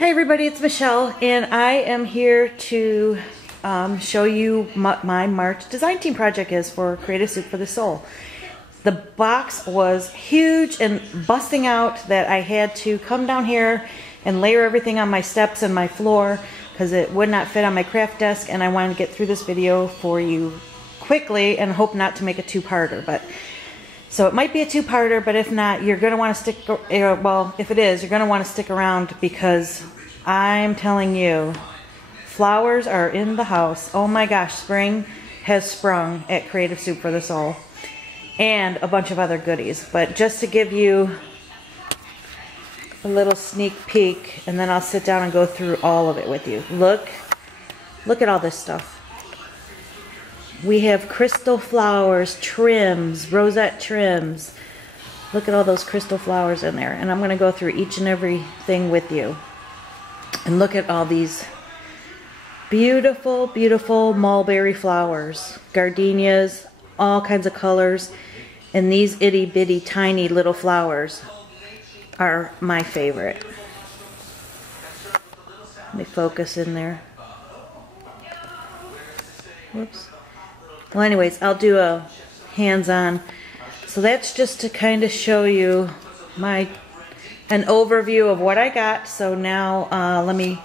Hey everybody, it's Michelle, and I am here to show you what my March design team project is for Creative Soup for the Soul. The box was huge and busting out that I had to come down here and layer everything on my steps and my floor because it would not fit on my craft desk, and I wanted to get through this video for you quickly and hope not to make a two-parter. So it might be a two-parter, but if not, you're going to want to stick, well, if it is, you're going to want to stick around because I'm telling you, flowers are in the house. Oh my gosh, spring has sprung at Creative Soup for the Soul. And a bunch of other goodies. But just to give you a little sneak peek, and then I'll sit down and go through all of it with you. Look at all this stuff. We have crystal flowers, trims, rosette trims. Look at all those crystal flowers in there. And I'm going to go through each and every thing with you. And look at all these beautiful, beautiful mulberry flowers. Gardenias, all kinds of colors. And these itty bitty tiny little flowers are my favorite. Let me focus in there. Whoops. Well, anyways, I'll do a hands-on. So that's just to kind of show you an overview of what I got. So now let me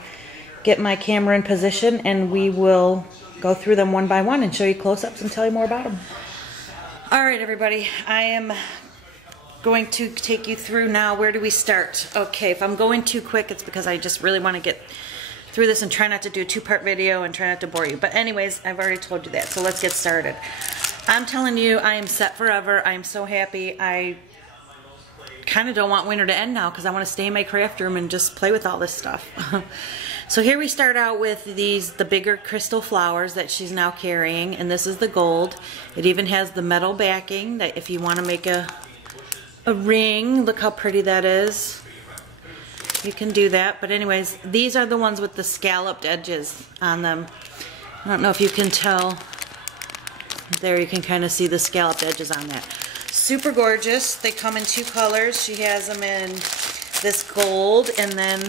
get my camera in position and we will go through them one by one and show you close-ups and tell you more about them. Alright everybody, I am going to take you through now. Where do we start? Okay, if I'm going too quick, it's because I just really want to get through this and try not to do a two-part video and try not to bore you. But anyways, I've already told you that, so let's get started. I'm telling you, I am set forever. I'm so happy. I kind of don't want winter to end now because I want to stay in my craft room and just play with all this stuff. So here we start out with the bigger crystal flowers that she's now carrying, and this is the gold. It even has the metal backing that if you want to make a ring, look how pretty that is. You can do that. But anyways, these are the ones with the scalloped edges on them. I don't know if you can tell. There you can kind of see the scalloped edges on that. Super gorgeous. They come in two colors. She has them in this gold and then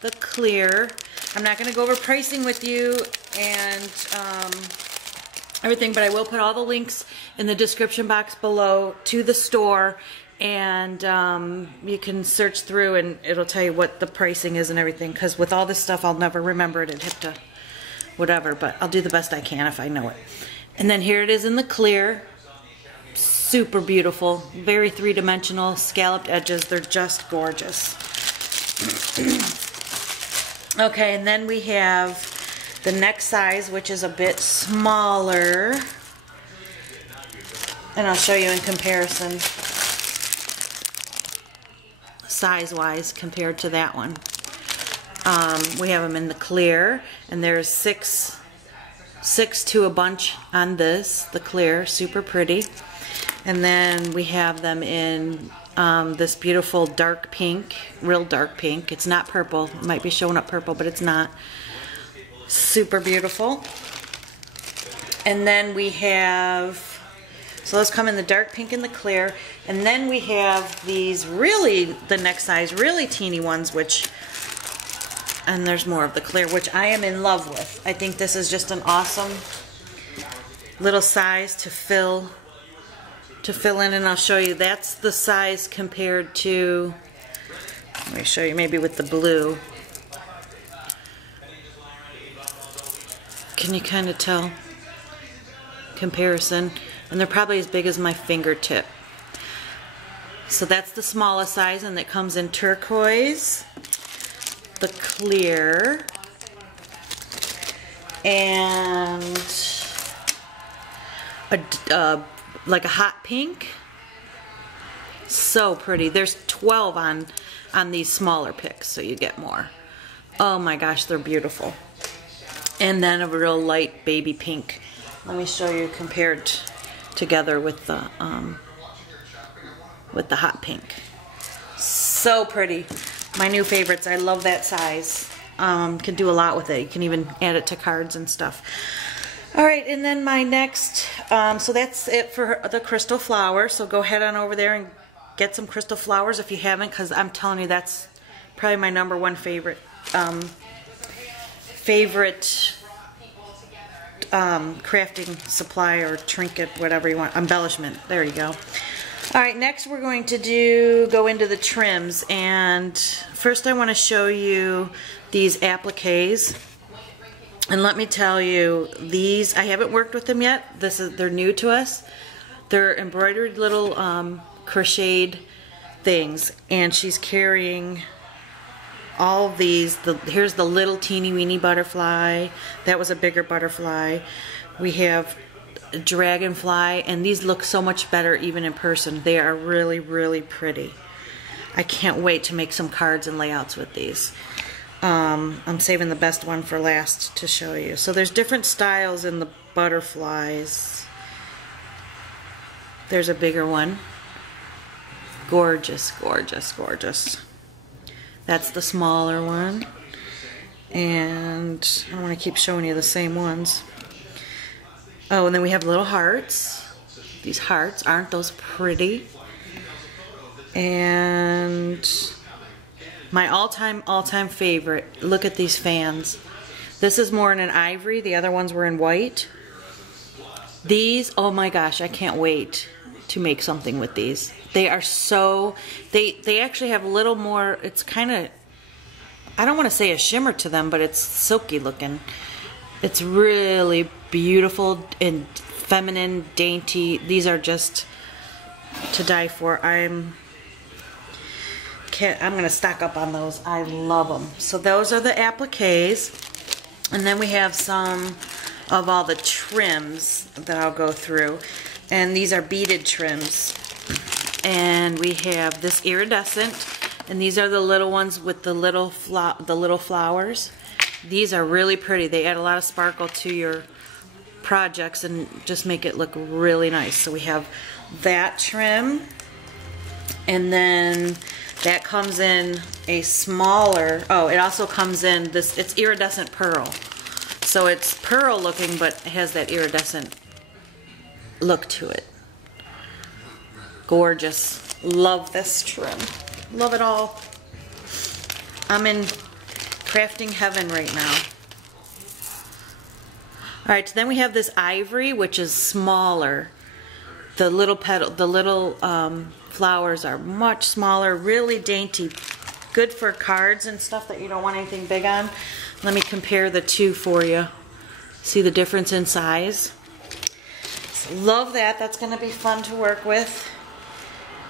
the clear. I'm not going to go over pricing with you and everything, but I will put all the links in the description box below to the store, and you can search through and it'll tell you what the pricing is and everything, because with all this stuff I'll never remember it. I'd have to whatever, but I'll do the best I can if I know it. And then here it is in the clear. Super beautiful, very three-dimensional, scalloped edges. They're just gorgeous. Okay, and then we have the next size, which is a bit smaller. And I'll show you in comparison, size-wise, compared to that one. We have them in the clear, and there's six to a bunch on this, the clear, super pretty. And then we have them in this beautiful dark pink, real dark pink. It's not purple. It might be showing up purple, but it's not. Super beautiful. And then we have, so those come in the dark pink and the clear. And then we have these really, the next size, really teeny ones, which, and there's more of the clear, which I am in love with. I think this is just an awesome little size to fill in, and I'll show you. That's the size compared to, let me show you maybe with the blue. Can you kind of tell comparison? And they're probably as big as my fingertip. So that's the smallest size, and it comes in turquoise, the clear, and like a hot pink. So pretty. There's 12 on these smaller picks, so you get more. Oh my gosh, they're beautiful. And then a real light baby pink. Let me show you compared together with the hot pink. So pretty. My new favorites. I love that size. Can do a lot with it. You can even add it to cards and stuff. Alright, and then my next, so that's it for the crystal flower. So go head on over there and get some crystal flowers if you haven't, because I'm telling you, that's probably my #1 favorite crafting supply or trinket, whatever you want, embellishment. There you go. All right, next we're going to go into the trims, and first I want to show you these appliques. And let me tell you, these, I haven't worked with them yet. They're new to us. They're embroidered little crocheted things, and she's carrying all of these. Here's the little teeny weeny butterfly. That was a bigger butterfly. We have a dragonfly, and these look so much better even in person. They are really, really pretty. I can't wait to make some cards and layouts with these. I'm saving the best one for last to show you. So there's different styles in the butterflies. There's a bigger one. Gorgeous, gorgeous, gorgeous. That's the smaller one. And I don't want to keep showing you the same ones. Oh, and then we have little hearts. These hearts, aren't those pretty? And my all-time favorite, look at these fans. This is more in an ivory, the other ones were in white. These, oh my gosh, I can't wait to make something with these. They are so, they actually have a little more, it's kind of, I don't want to say a shimmer to them, but it's silky looking. It's really beautiful and feminine, dainty. These are just to die for. I'm gonna stock up on those. I love them. So those are the appliques, and then we have some of all the trims that I'll go through, and these are beaded trims. And we have this iridescent, and these are the little ones with the little flowers. These are really pretty. They add a lot of sparkle to your projects and just make it look really nice. So we have that trim, and then that comes in a smaller, oh, it also comes in this, it's iridescent pearl. So it's pearl looking, but it has that iridescent look to it. Gorgeous. Love this trim. Love it all. I'm in crafting heaven right now. Alright, so then we have this ivory, which is smaller. The little petal, the little flowers are much smaller, really dainty. Good for cards and stuff that you don't want anything big on. Let me compare the two for you. See the difference in size? So love that. That's going to be fun to work with.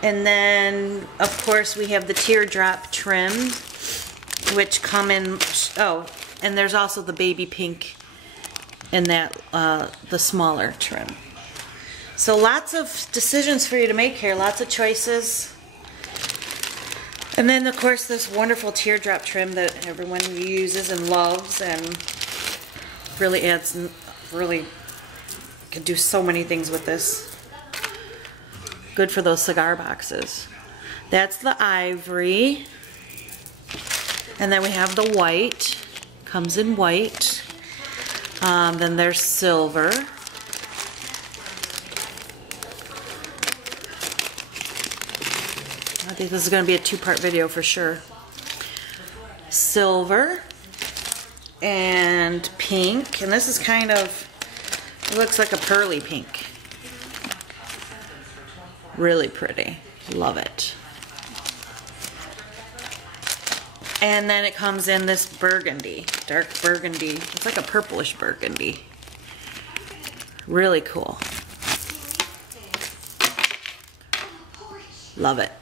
And then, of course, we have the teardrop trim, which come in, oh, and there's also the baby pink in that, the smaller trim. So lots of decisions for you to make here, lots of choices. And then, of course, this wonderful teardrop trim that everyone uses and loves, and really adds, really could do so many things with this. Good for those cigar boxes. That's the ivory. And then we have the white. Comes in white. Then there's silver. I think this is going to be a two-part video for sure. Silver and pink. And this is kind of, it looks like a pearly pink. Really pretty. Love it. And then it comes in this burgundy, dark burgundy. It's like a purplish burgundy. Really cool. Love it.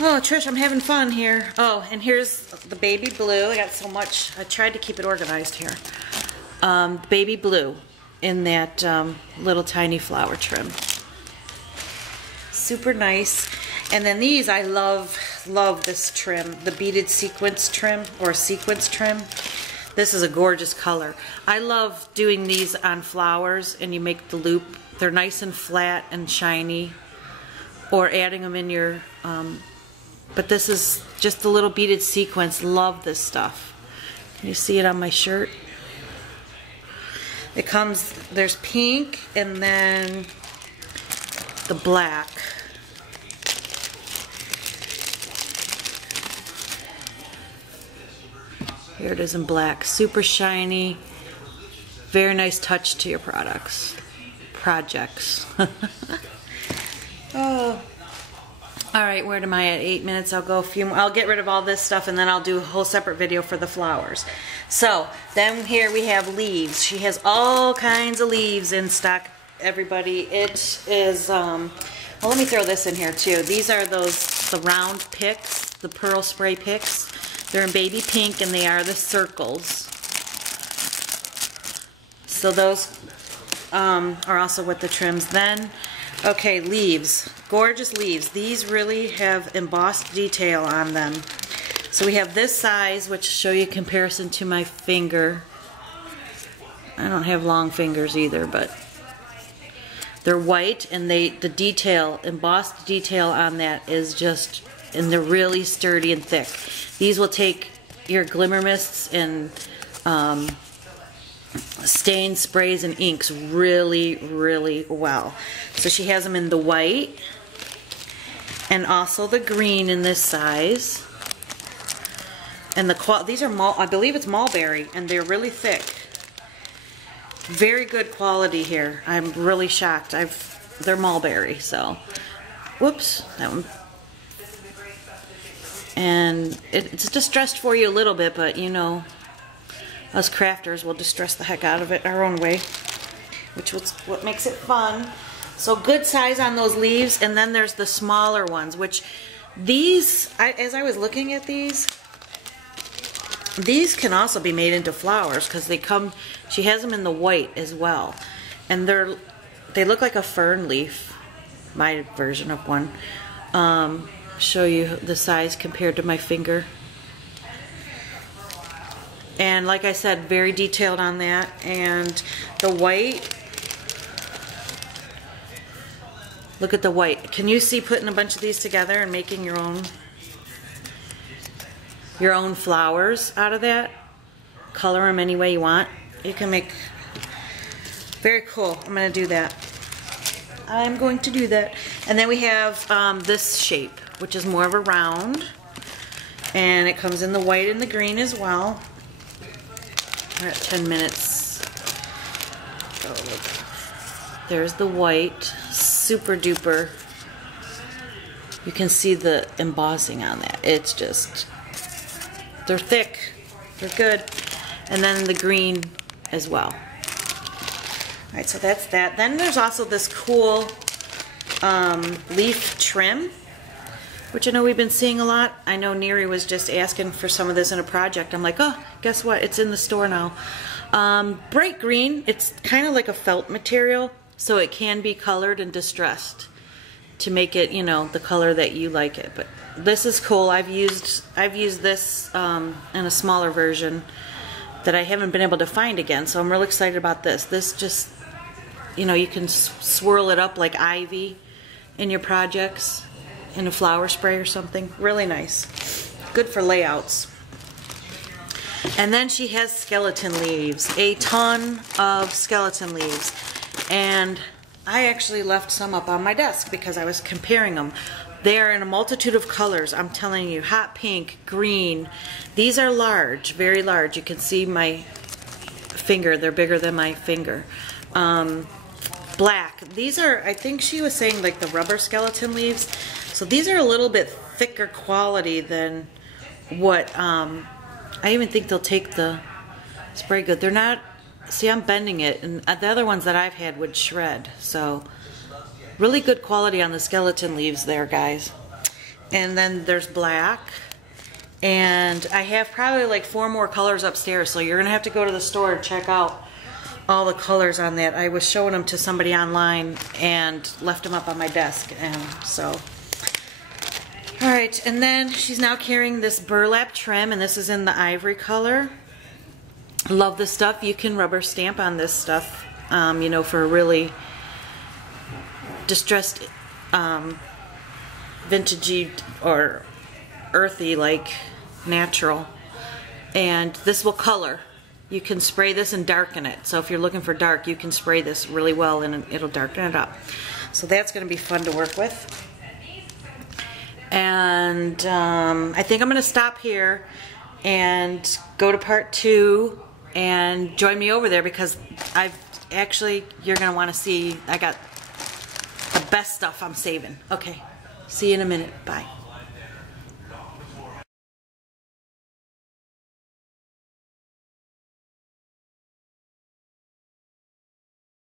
Oh, Trish, I'm having fun here. Oh, and here's the baby blue. I got so much. I tried to keep it organized here. Baby blue in that little tiny flower trim. Super nice. And then these, I love this trim, the beaded sequence trim, or sequence trim. This is a gorgeous color. I love doing these on flowers, and you make the loop. They're nice and flat and shiny, or adding them in your, but this is just the little beaded sequence. Love this stuff. Can you see it on my shirt? It comes, there's pink and then the black. Here it is in black. Super shiny. Very nice touch to your projects. Oh. Alright, where am I at? 8 minutes. I'll go a few more. I'll get rid of all this stuff and then I'll do a whole separate video for the flowers. So, then here we have leaves. She has all kinds of leaves in stock, everybody. It is, well, let me throw this in here too. These are the round picks, the pearl spray picks. They're in baby pink and they are the circles. So those are also with the trims. Then, okay, leaves. Gorgeous leaves. These really have embossed detail on them. So we have this size, which show you comparison to my finger. I don't have long fingers either, but they're white, and the detail, embossed detail on that is just, and they're really sturdy and thick. These will take your glimmer mists and stain sprays and inks really, really well. So she has them in the white and also the green in this size. And these are, I believe it's mulberry, and they're really thick. Very good quality here. I'm really shocked. They're mulberry, so. Whoops, that one. And it's distressed for you a little bit, but you know, us crafters will distress the heck out of it our own way, which is what makes it fun. So good size on those leaves, and then there's the smaller ones, which these, as I was looking at these can also be made into flowers because they come, she has them in the white as well. And they look like a fern leaf, my version of one. Show you the size compared to my finger. And like I said, very detailed on that. And the white, look at the white. Can you see putting a bunch of these together and making your own flowers out of that? Color them any way you want. You can make, very cool. I'm going to do that. I'm going to do that. And then we have this shape, which is more of a round. And it comes in the white and the green as well. We're at 10 minutes. Oh, look. There's the white. Super duper. You can see the embossing on that. It's just, they're thick. They're good. And then the green as well. Alright, so that's that. Then there's also this cool leaf trim, which I know we've been seeing a lot. I know Neri was just asking for some of this in a project. I'm like, oh, guess what? It's in the store now. Bright green. It's kind of like a felt material, so it can be colored and distressed to make it, you know, the color that you like it. But this is cool. I've used this in a smaller version that I haven't been able to find again, so I'm really excited about this. This just, you know, you can swirl it up like ivy in your projects, in a flower spray or something. Really nice. Good for layouts. And then she has skeleton leaves. A ton of skeleton leaves. And I actually left some up on my desk because I was comparing them. They are in a multitude of colors. I'm telling you, hot pink, green. These are large, very large. You can see my finger. They're bigger than my finger. Black. These are, I think she was saying, like the rubber skeleton leaves. So these are a little bit thicker quality than what, I even think they'll take the spray good. They're not, see, I'm bending it, and the other ones that I've had would shred. So really good quality on the skeleton leaves there, guys. And then there's black. And I have probably like 4 more colors upstairs, so you're going to have to go to the store and check out all the colors on that. I was showing them to somebody online and left them up on my desk, and so. Alright, and then she's now carrying this burlap trim, and this is in the ivory color. Love this stuff. You can rubber stamp on this stuff, you know, for a really distressed, vintagey or earthy, like natural. And this will color. You can spray this and darken it. So if you're looking for dark, you can spray this really well and it'll darken it up. So that's going to be fun to work with. And I think I'm going to stop here and go to part 2 and join me over there, because you're gonna want to see, I got the best stuff I'm saving. Okay, see you in a minute. Bye.